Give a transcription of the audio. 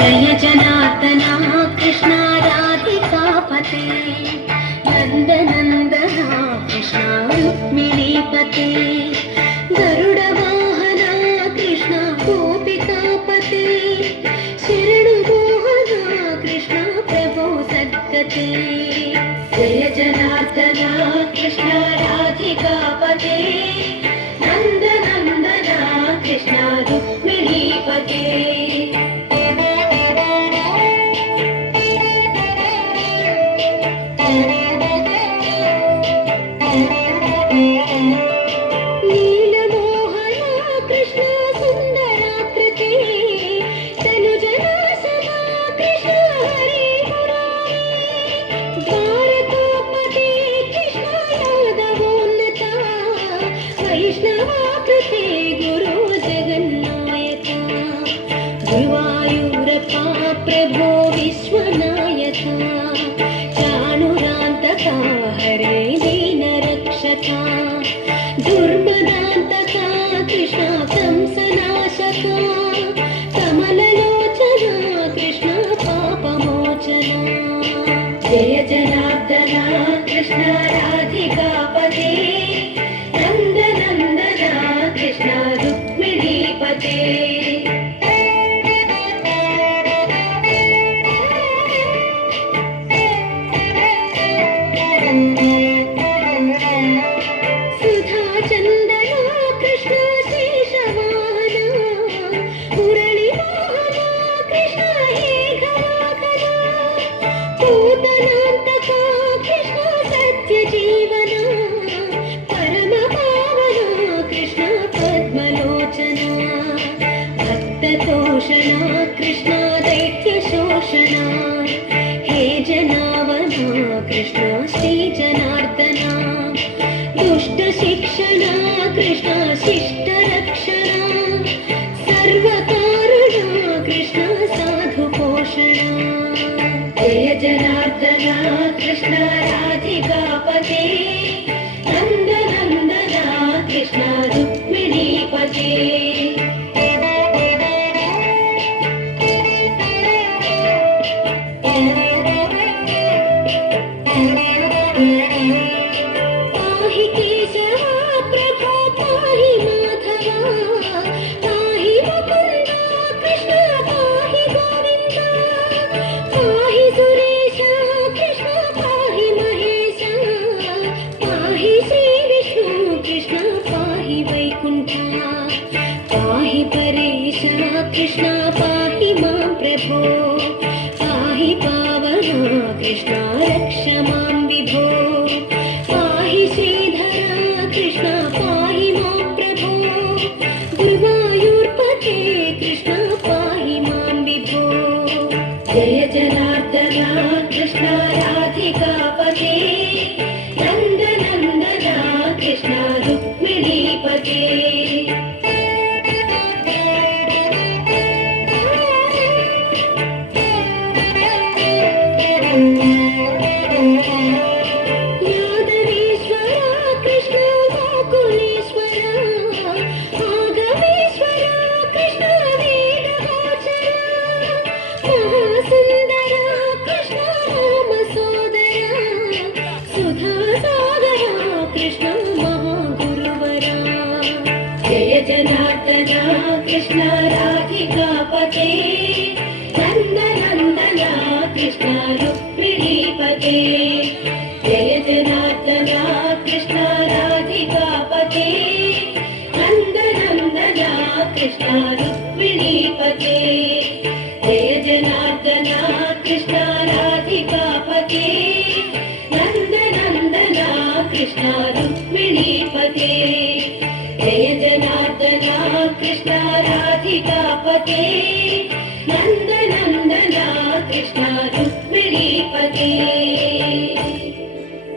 जय जनार्दना कृष्ण राधिकापते नन्दनन्दना कृष्ण रुक्मिणीपते गरुडवाहना कृष्ण गोपिकापते शरणुमोहना कृष्ण प्रभो सद्गते जय जनार्दना कृष्ण राधिकापते नन्दनन्दना कृष्ण रुक्मिणीपते वैष्णवाकृते गुरु जगन्नायका गुरुवायूरप्पा प्रभो विश्वनायका चाणुरान्तका हरे दीनरक्षका दुर्मदान्तका कृष्ण कंसनाशका कमललोचना कृष्ण पापमोचना जय जनार्दना कृष्ण राधिकापते नन्दनन्दना कृष्ण रुक्मिणीपते सुधाचन्दना कृष्ण शेषवाहना मुरळीमोहना कृष्ण हे घराघरा पूतनान्तका कृष्ण सत्यजीवना परमपावना कृष्ण पद्मलोचना भक्ततोषणा कृष्ण दैत्यशोषणा हे जनावना कृष्ण श्रीजनार्दना दुष्टशिक्षणा कृष्ण शिष्टरक्षणा सर्वकारणा कृष्ण साधुपोषणा जय जनार्दना कृष्ण राधिकापते नन्दनन्दना कृष्ण रुक्मिणीपते पाहि केशव प्रभो पाहि माधवा पाहि मुकुन्द कृष्ण पाहि गोविन्द पाहि सुरेश कृष्ण पाहि महेश पाहि श्रीविष्णु कृष्ण पाहि वैकुण्ठ पाहि परेश कृष्ण पाहि मां प्रभो पाहि पावना कृष्ण रक्ष मां विभो पाहि श्रीधरा कृष्ण पाहि मां प्रभो गुरुवायूर्पते कृष्ण पाहि मां विभो जय जनार्दना कृष्ण राधिकापते नन्दनन्दना कृष्ण रुक्मिणीपते यादवेश्वरा कृष्ण गोकुलेश्वरा आगमेश्वरा कृष्ण वेदगोचरा महासुन्दरा कृष्ण रामसोदरा सुधासागरा कृष्ण महागुरुवरा जय जनार्दना कृष्ण राधिकापते नन्दनन्दना कृष्ण रुक्मिणीपते जय जनार्दना कृष्ण राधिकापते नन्दनन्दना कृष्ण रुक्मिणीपते जय जनार्दना कृष्ण राधिकापते नन्दनन्दना कृष्ण रुक्मिणीपते जय जनार्दना कृष्ण राधिकापते नन्दनन्दना कृष्ण रुक्मिणीपते